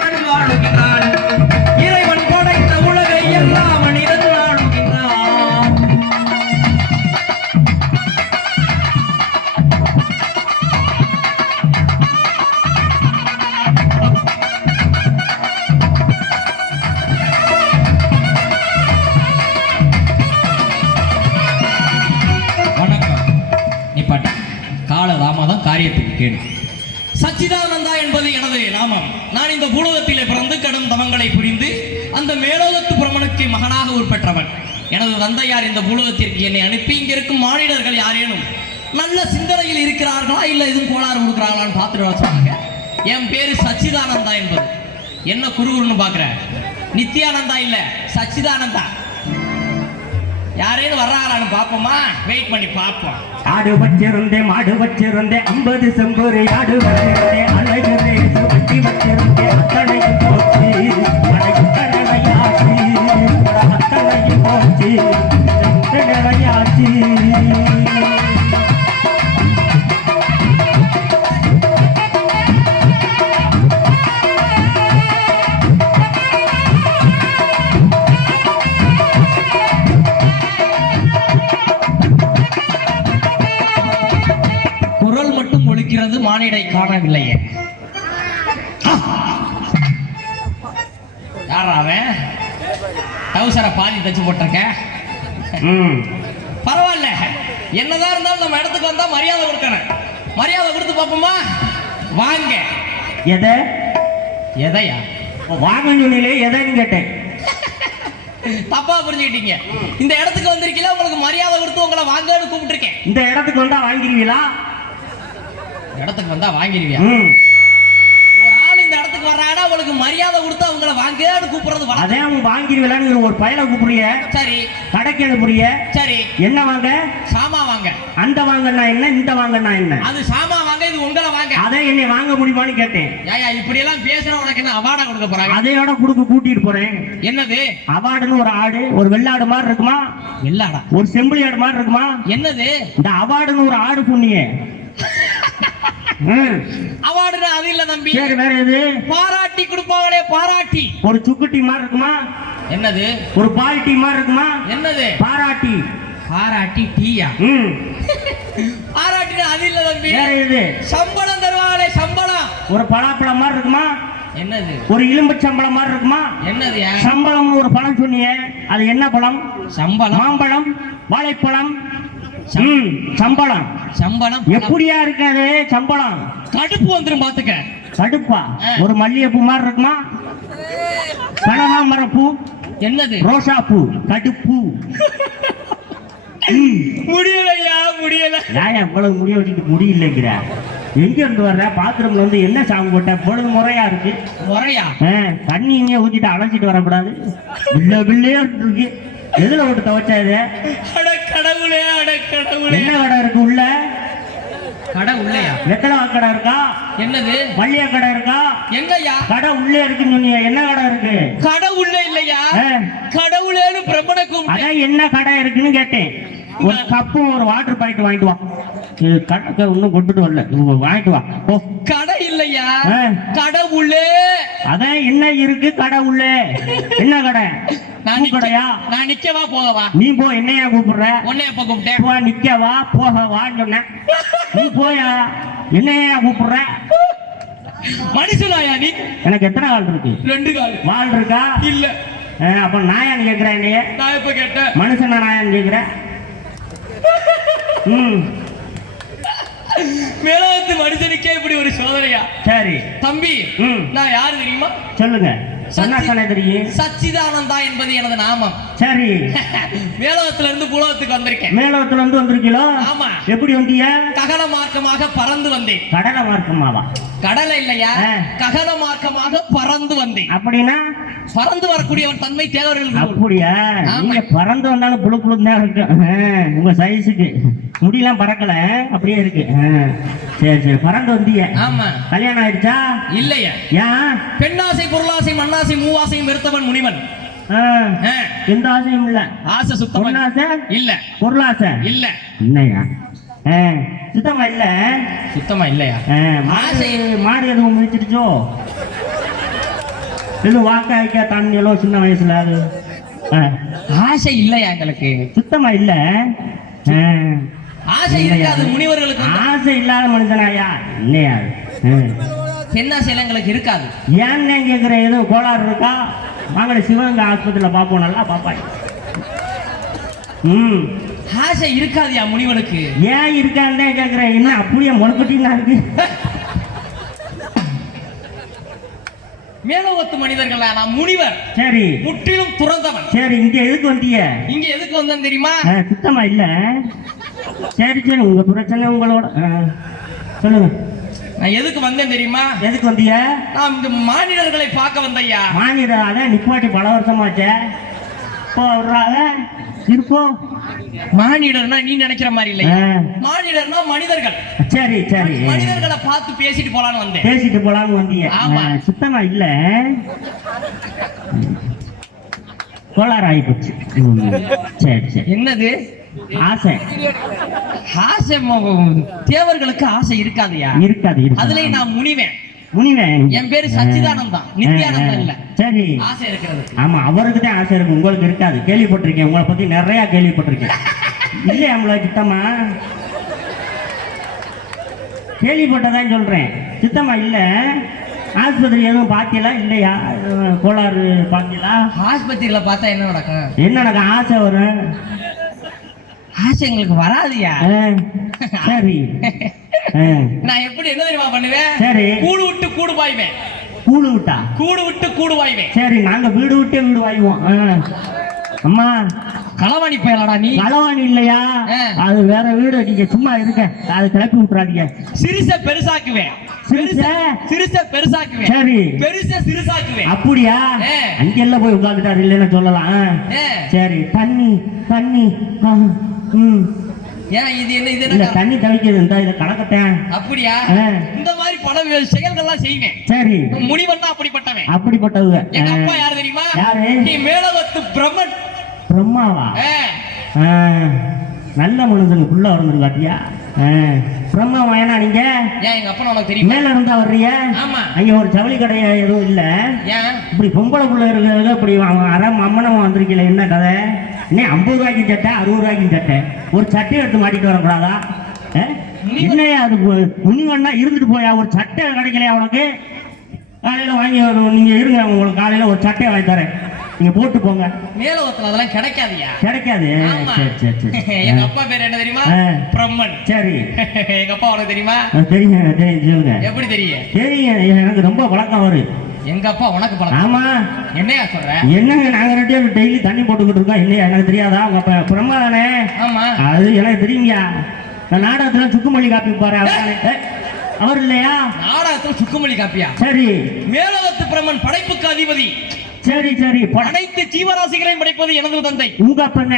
இறைவன் வாழுகிறான். இறைவன் படைத்த உலகை எல்லாம் மனிதன் வாழுகிறான். வணக்கம். நிப்பாட்ட காலதாமதம் காரியத்துக்கு கேடு. சச்சிதானந்தா என்பது எனது நாமம். நான் இந்த பூலோகத்திலே பிறந்து கடும் தவங்களை புரிந்து அந்த மேலோகத்து பிரமனுக்கு மகனாக உட்பெற்றவன். எனது தந்தையார் இந்த பூலோகத்திற்கு என்னை அனுப்பி இங்க இருக்கும் மானிடர்கள் யாரேனும் நல்ல சிந்தனையில் இருக்கிறார்களா இல்ல எதுவும் கோளாறு கொடுக்குறாங்களான்னு பார்த்துட்டு வர சொன்னாங்க. என் பேரு சச்சிதானந்தா என்பது. என்ன குருகுருன்னு பாக்குற? நித்யானந்தா இல்ல, சச்சிதானந்தா. யாரேனும் வர்றாங்களான்னு பாப்போமா? வெயிட் பண்ணி பாப்போம். ஆடு வச்சிருந்தேன், மாடு வச்சிருந்தேன், 50 செம்பொரு ஆடு வச்சிருந்தேன், அழகு ரேசு வண்டி வச்சிருந்தேன், அத்தனையும் போச்சு, அத்தனையாச்சு, அத்தனையும் போச்சு, அத்தனையாச்சு. மானிடை காணவில்லையே. யாரா அவன்? டவுசரை பாதி தச்சு போட்டிருக்க. பரவாயில்ல, என்னதான் இருந்தாலும் நம்ம இடத்துக்கு வந்தா மரியாதை கொடுக்கணும். மரியாதை கொடுத்து பாப்போமா? வாங்க. எதை? எதையா? வாங்க சொன்னீங்களே, எதைன்னு கேட்டேன். தப்பா புரிஞ்சுக்கிட்டீங்க. இந்த இடத்துக்கு வந்திருக்கீங்களா, உங்களுக்கு மரியாதை கொடுத்து உங்களை வாங்கன்னு கூப்பிட்டுருக்கேன். இந்த இடத்துக்கு வந்தா வாங்கிருவீங்களா? இடத்துக்கு வந்தா வாங்கிருவியா? ஒரு ஆள் இந்த இடத்துக்கு வர்றாங்கன்னா உங்களுக்கு மரியாதை கொடுத்து அவங்கள வாங்கன்னு கூப்பிடுறது. அதே அவங்க வாங்கிருவீங்களான்னு ஒரு பயலை கூப்பிடுறிய. சரி. கடைக்கு அனுப்புறிய. சரி. என்ன வாங்க? சாமா வாங்க. அந்த வாங்கன்னா என்ன, இந்த வாங்கன்னா என்ன? அது சாமா வாங்க, இது உங்களை வாங்க. அதே என்னை வாங்க முடியுமான்னு கேட்டேன். ஏயா இப்படி எல்லாம் பேசுற உனக்கு என்ன அவார்டா கொடுக்க போறாங்க? அதையோட கொடுக்க கூட்டிட்டு போறேன். என்னது அவார்டுன்னு? ஒரு ஆடு, ஒரு வெள்ளாடு மாதிரி இருக்குமா? வெள்ளாடா? ஒரு செம்பிளி ஆடு மாதிரி இருக்குமா? என்னது இந்த அவார்டுன்னு ஒரு ஆடு புண்ணிய. அவார்டு அது இல்ல தம்பி. சரி, வேற எது? பாராட்டி கொடுப்பாங்களே, பாராட்டி. ஒரு சுக்குட்டி மாதிரி இருக்குமா? என்னது? ஒரு பால்ட்டி மாதிரி இருக்குமா? என்னது? பாராட்டி. பாராட்டி டீயா? பாராட்டி அது இல்ல தம்பி. வேற எது? சம்பளம் தருவாங்களே, சம்பளம். ஒரு பலாப்பழம் மாதிரி இருக்குமா? என்னது? ஒரு இலும்பு சம்பளம் மாதிரி இருக்குமா? என்னது? சம்பளம். ஒரு பழம் சொன்னீங்க, அது என்ன பழம்? சம்பளம். மாம்பழம், வாழைப்பழம். சம்பளம். சம்பளம் எப்படியா இருக்காது? சம்பளம் கடுப்பு வந்துரும் பாத்துக்க. கடுப்பா? ஒரு மல்லிகைப்பூ மாதிரி இருக்குமா? கனகாமர பூ. என்னது? ரோசா பூ. கடுப்பு. முடியலையா? முடியல. ஏன் எவ்வளவு முடிய வச்சுட்டு முடியலைங்கிற? எங்க இருந்து வர்ற? பாத்ரூம்ல வந்து என்ன சாங் போட்ட? பொழுது முறையா இருக்கு. முறையா? தண்ணி இங்கே ஊத்திட்டு அழைச்சிட்டு வரக்கூடாது. பிள்ளையா இருக்கு. எதுல விட்டு துவைச்சா இது? கடவுளே, அட கடவுளே. என்ன கடை இருக்கு உள்ள? கடை உள்ளயா? வெத்தலை கடை இருக்கா? என்னது? மல்லிகை கடை இருக்கா? எங்கயா? கடை உள்ளே இருக்குன்னு சொன்னீங்க. என்ன கடை இருக்கு? கடை உள்ள இல்லையா? கடவுளேன்னு பிரம்மனை கூப்பிட்டு. அதான் என்ன கடை இருக்குன்னு கேட்டேன். ஒரு கப்பும் ஒரு வாட்டர் பாக்கெட் வாங்கிட்டு வா. கடை இன்னும் கொண்டுட்டு வரல, வாங்கிட்டு வா. கடை இல்லையா? கடவுளே. அதான் என்ன இருக்கு கடை உள்ளே? என்ன கடை? கடையா? நான் நிக்கவா போகவா? நீ போ. என்னையா கூப்பிடுற? உன்னை எப்ப கூப்பிட்டேன்? நிக்கவா போகவான்னு சொன்ன. நீ போயா? என்னையா கூப்பிடுற? மனுஷனாயா நீ? எனக்கு எத்தனை கால் இருக்கு? 2 கால். வால் இருக்கா? இல்ல. அப்ப நாயான்னு கேக்குறேன். என்னைய நான் எப்ப கேட்டேன்? மனுஷனா நாயான்னு கேக்குற? மேலத்து மனுஷனுக்கே இப்படி ஒரு சோதனையா? சரி தம்பி, நான் யாரு தெரியுமா? சொல்லுங்க. சச்சிதானந்தா என்பது எனது நாமம். சரி. மேலோகத்துல இருந்து பூலோகத்துக்கு வந்திருக்கேன். மேலோகத்துல இருந்து வந்திருக்கீங்களோ? ஆமா. எப்படி வந்தீங்க? ககன மார்க்கமாக பறந்து வந்தேன். கடல மார்க்கமாவா? கடலை இல்லையா, ககன மார்க்கமாக பறந்து வந்தேன். அப்படின்னா பறந்து வரக்கூடியவன் தன்மை தேவர்களுக்கு. அப்படியா? நீங்க பறந்து வந்தாலும் புழு புழு தான் இருக்கு. உங்க சைஸுக்கு முடியெல்லாம் பறக்கல, அப்படியே இருக்கு. சரி சரி, பறந்து வந்தீங்க. ஆமா. கல்யாணம் ஆயிடுச்சா? இல்லையா. ஏன்? பெண்ணாசை, பொருளாசை, மண்ணாசை, மூவாசையும் வெறுத்தவன் முனிவன். எந்த ஆசையும் இல்ல. ஆசை சுத்தம். பொருளாசை இல்ல. பொருளாசை இல்ல. இல்லையா? சுத்தமா இல்ல. சுத்தமா இல்லையா? மாடு எதுவும் முடிச்சிருச்சோ? எதுவும் வாக்க வைக்க தண்ணியெல்லாம் சின்ன வயசுல அது ஆசை இல்லையா எங்களுக்கு? சுத்தமா இல்ல. ஆசை இருக்காது முனிவர்களுக்கு. ஆசை இல்லாத மனுஷனாயா இல்லையா? பெண்ணாசை எங்களுக்கு இருக்காது. ஏன்னு கேக்குற, எதுவும் கோளாறு இருக்கா? வாங்கல சிவகங்கை ஆஸ்பத்திரியில பாப்போம், நல்லா பாப்பாய். ஆசை இருக்காதியா முனிவனுக்கு? ஏன் இருக்கான்னு கேக்குறேன். என்ன அப்படியே முளைக்கட்டினா இருக்கு? மேலோகத்து மனிதர்கள் நான் முனிவர். சரி, முற்றிலும் துறந்தவன். சரி, இங்க எதுக்கு வந்தீங்க? இங்க எதுக்கு வந்தேன் தெரியுமா? சுத்தமா இல்ல. சரி சரி, உங்க பிரச்சனை உங்களோட சொல்லுங்க. நான் எதுக்கு வந்தேன் தெரியுமா? எதுக்கு வந்தீங்க? நான் இந்த மானிடர்களை பார்க்க வந்தையா. மானிடர் அதான் நிப்பாட்டி பல வருஷமாச்சே. இப்போ இருப்போம். மானிடர்னா நீ நினைக்கிற மாதிரி இல்லை. மானிடர்னா மனிதர்கள். சரி சரி, மனிதர்களை பார்த்து பேசிட்டு போலான்னு வந்தேன். பேசிட்டு போலான்னு வந்தீங்க. சுத்தமா இல்ல, கோளாறு ஆகி போச்சு. சரி சரி, என்னது ஆசை? ஆசை தேவர்களுக்கு ஆசை இருக்காதுயா. இருக்காது. அதுல நான் முனிவேன். முனிவேன். என் பேரு சச்சிதானந்தம், நித்யானந்தம் இல்ல. சரி, ஆசை இருக்கிறது. ஆமா, அவருக்கு தான் ஆசை இருக்கு, உங்களுக்கு இருக்காது. கேள்விப்பட்டிருக்கேன், உங்களை பத்தி நிறைய கேள்விப்பட்டிருக்கேன். இல்லையா உங்களை சித்தமா? கேள்விப்பட்டதான் சொல்றேன். சித்தமா இல்ல. ஆஸ்பத்திரி எதுவும் பாத்தீங்களா? இல்லையா? கோளாறு பாத்தீங்களா? ஆஸ்பத்திரியில பார்த்தா என்ன நடக்கும்? என்ன நடக்கும்? ஆசை வரும். ஆசை எங்களுக்கு வராதியா. சரி, நான் எப்படி என்ன தெரியுமா பண்ணுவேன்? சரி, கூடு விட்டு கூடு பாய்வேன். கூடு விட்டா? கூடு விட்டு கூடு பாய்வேன். சரி, நாங்க வீடு விட்டு வீடு வாய்வோம். அம்மா, களவாணி பயலடா நீ. களவாணி இல்லையா? அது வேற வீடு. நீங்க சும்மா இருக்க, அது கிளப்பி விட்டுறாதீங்க. சிறுச பெருசாக்குவேன். சிறுச பெருசாக்குவேன். சரி, பெருச சிறுசாக்குவேன். அப்படியா? அங்கெல்லாம் போய் உட்காந்துட்டாரு இல்லைன்னு சொல்லலாம். சரி, தண்ணி தண்ணி. ஏன் இது என்ன? இது என்ன? தண்ணி தவிக்கிறது. இந்த இதை கலக்கட்டேன். அப்படியா? இந்த மாதிரி பல செயல்கள்லாம் செய்வேன். சரி, முனிவன் அப்படிப்பட்டவன். அப்படிப்பட்டவங்க. எங்க அப்பா யாரு தெரியுமா? யாரு? நீ மேலவத்து பிரம்மன். பிரம்மாவா? நல்ல மனுஷனுக்குள்ள வரணும் காட்டியா. பிரம்மா ஏனா நீங்க? ஏன் எங்க அப்பா உனக்கு தெரியும்? மேல இருந்தா வர்றீங்க. ஆமா, அங்க ஒரு ஜவுளி கடை எதுவும் இல்ல. ஏன் இப்படி பொம்பளை புள்ள இருக்கிறது? இப்படி அம்மனமா வந்திருக்கீங்களே, என்ன கதை? நீ 50 ரூபாய்க்கு சட்டை, 60 ரூபாய்க்கு சட்டை, ஒரு சட்டை எடுத்து மாட்டிட்டு வரக்கூடாதா? என்னையா அது? முனிவன்னா இருந்துட்டு போயா? ஒரு சட்டை கிடைக்கலையா உனக்கு? காலையில வாங்கி நீங்க இருங்க, உங்களுக்கு காலையில ஒரு சட்டையை வாங்கி தரேன், நீங்க போட்டு போங்க. மேலோகத்துல அதெல்லாம் கிடைக்காதியா? கிடைக்காது. சரி சரி சரி. எங்க அப்பா பேர் என்ன தெரியுமா? பிரம்மன். சரி, எங்க அப்பா உனக்கு தெரியுமா? தெரியும் தெரியும், சொல்லுங்க. எப்படி தெரியும்? தெரியும், எனக்கு ரொம்ப பழக்கம் வரும். எங்க அப்பா உனக்கு பழக்கம்? ஆமா. என்னையா சொல்ற? என்னங்க, நாங்க 2 பேரும் டெய்லி தண்ணி போட்டுக்கிட்டு இருக்கோம். இல்லையா, எனக்கு தெரியாதா? உங்க அப்பா பிரம்மா தானே? ஆமா, அது எனக்கு தெரியுங்கயா. நான் நாடகத்துல சுக்குமல்லி காப்பி போறேன். அவர் இல்லையா? நாடகத்துல சுக்குமல்லி காப்பியா? சரி, மேலோகத்து பிரம்மன் படைப்புக்கு அதிபதி. சரி சரி, அனைத்து ஜீவராசிகளையும் படைப்பது எனது தந்தை. உங்க அப்பன்?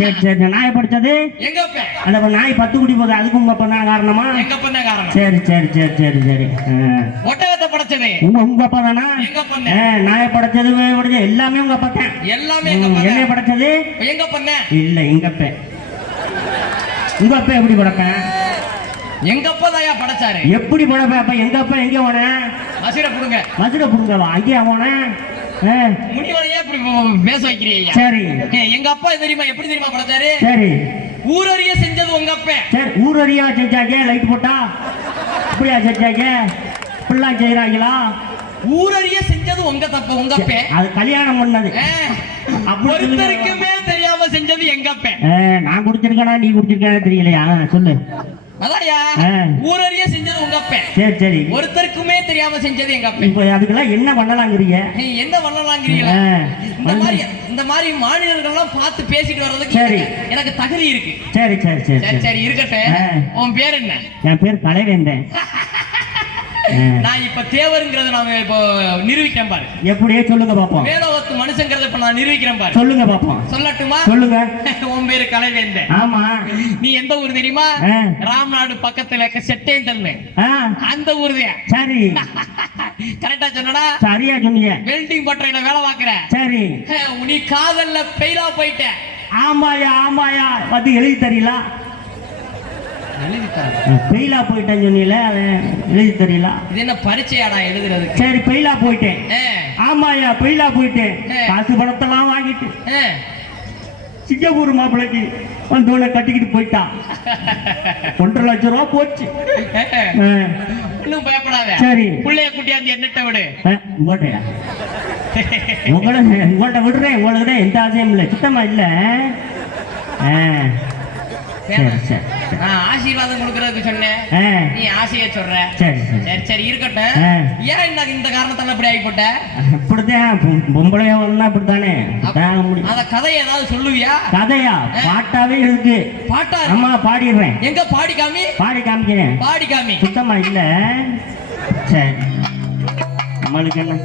சரி சரி, நாயை படிச்சது எங்க அப்பன். அந்த நாய் 10 குடி போகுது, அதுக்கு உங்க அப்பன் தான் காரணமா? எங்க அப்பன் தான் காரணம். சரி சரி சரி சரி சரி. ஒட்டகத்தை படைச்சது உங்க அப்பா தானா? எங்க அப்பன். நாயை படைச்சது எல்லாமே உங்க அப்பா தான். எல்லாமே என்ன படைச்சது? எங்க அப்பன் இல்ல, எங்க அப்பன். உங்க அப்பா எப்படி படைப்பேன்? எங்க அப்பா தாயா படைச்சாரு. எப்படி படைப்பேன்? அப்ப எங்க அப்பா எங்க போன? மசிர புடுங்க. மசிர புடுங்கவா? அங்கேயா போன? முனிவனையே இப்படி பேச வைக்கிறீங்க. சரி, எங்க அப்பா தெரியுமா? எப்படி தெரியுமா படைச்சாரு? சரி, ஊரறிய செஞ்சது உங்க அப்பா. சரி, ஊரறியா செஞ்சாங்க? லைட் போட்டா அப்படியா செஞ்சாங்க? இப்படிலாம் செய்யறாங்களா? ஊரறிய செஞ்சது உங்க தப்பு, உங்க அப்பா. அது கல்யாணம் பண்ணது ஒருத்தருக்குமே தெரியாம செஞ்சது எங்க அப்பா. நான் குடிச்சிருக்கேனா நீ குடிச்சிருக்கேன்னு தெரியலையா? சொல்லு. அதாயா, ஊரறிய செஞ்சது உங்க அப்பா. சரி சரி, ஒருத்தருக்குமே தெரியாம செஞ்சது எங்க அப்பா. இப்போ அதுக்கெல்லாம் என்ன பண்ணலாங்கிறீங்க? என்ன பண்ணலாங்கிறீங்களா? இந்த மாதிரி மாநிலங்கள்லாம் பார்த்து பேசிட்டு வர்றதுக்கு எனக்கு தகுதி இருக்கு. சரி சரி சரி சரி, இருக்கட்டும். உன் பேர் என்ன? என் பேர் கலைவேந்தன். நான் இப்ப தேவருங்கிறத நாம இப்போ நிரூபிக்கிறேன் பாரு. எப்படியே சொல்லுங்க பாப்போம். மேலோகத்து மனுஷங்கிறத இப்ப நான் நிரூபிக்கிறேன் பாரு. சொல்லுங்க பாப்போம். சொல்லட்டுமா? சொல்லுங்க. உன் பேரு கலைவேந்தன். ஆமா. நீ எந்த ஊர் தெரியுமா? ராம்நாடு பக்கத்துல செட்டேந்தல்னு அந்த ஊர் தான். சரி, கரெக்டா சொன்னடா? சரியா சொன்னீங்க. வெல்டிங் பட்டறையில வேலை பார்க்கற. சரி, நீ காதல்ல ஃபெயிலா போயிட்ட. ஆமாயா ஆமாயா, வந்து எழுதி தரீங்களா? பெயிலா போயிட்டேன்னு சொன்னீங்களே, எழுதி தெரியல. இது என்ன பரீட்சையாடா எழுதுறது? சரி, பெயிலா போயிட்டேன். ஆமாயா பொயிலா போயிட்டேன். காசு பணத்தெல்லாம் வாங்கிட்டு சிங்கப்பூர் மாப்பிள்ளைக்கு வந்தோட கட்டிக்கிட்டு போயிட்டான். 1.5 லட்சம் ரூபா போச்சு. இன்னும் பயப்படாத. சரி புள்ளைய குட்டியாந்து என்னட்ட விடு. உங்கள்கிட்ட விடுறேன். உங்களுக்கு எந்த ஆசையும் இல்லை, சுத்தமா இல்ல. ஆசீர்வாதம் கொடுக்கறதுக்கு சொன்னேன், நீ ஆசைய சொல்ற. சரி சரி இருக்கட்டும். ஏன் இந்த காரணத்தால அப்படி ஆகிப்பட்ட? அப்படிதான் பொம்பளையா ஒண்ணா அப்படித்தானே. அத கதை ஏதாவது சொல்லுவியா? கதையா? பாட்டாவே இருக்கு. பாட்டா? ஆமா பாடிடுறேன். எங்க பாடி காமி. பாடி காமிக்கிறேன். பாடி காமி. சுத்தமா இல்ல. சரி நம்மளுக்கு என்ன